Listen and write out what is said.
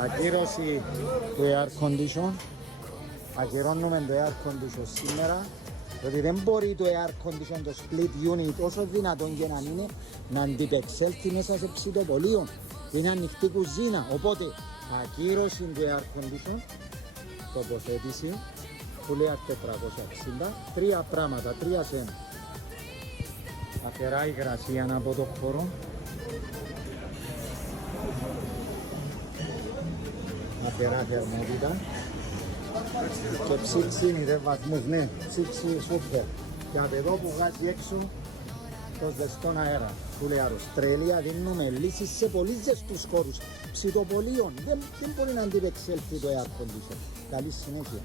Ακύρωση του air condition. Ακυρώνουμε το air condition σήμερα. Ότι δεν μπορεί το air condition, το split unit, όσο δυνατόν και να είναι, να αντιπεξέλθει μέσα σε ψητοπολείο. Είναι ανοιχτή κουζίνα. Οπότε ακύρωση του air condition, τοποθέτηση, που λέει 460. Τρία πράγματα, τρία σε ένα. Αφαιρά υγρασία από το χώρο. Αφαιρά θερμότητα. Και ψήξει μηδέν βαθμούς, ναι, ψήξει σούπερ. Και από εδώ που βγάζει έξω το ζεστόν αέρα. Του λέει Αυστραλία, δίνουμε λύσεις σε πολύ ζεστούς χώρους ψητοπολείων. Δεν μπορεί να αντιπεξέλθει το air condition. Καλή συνέχεια.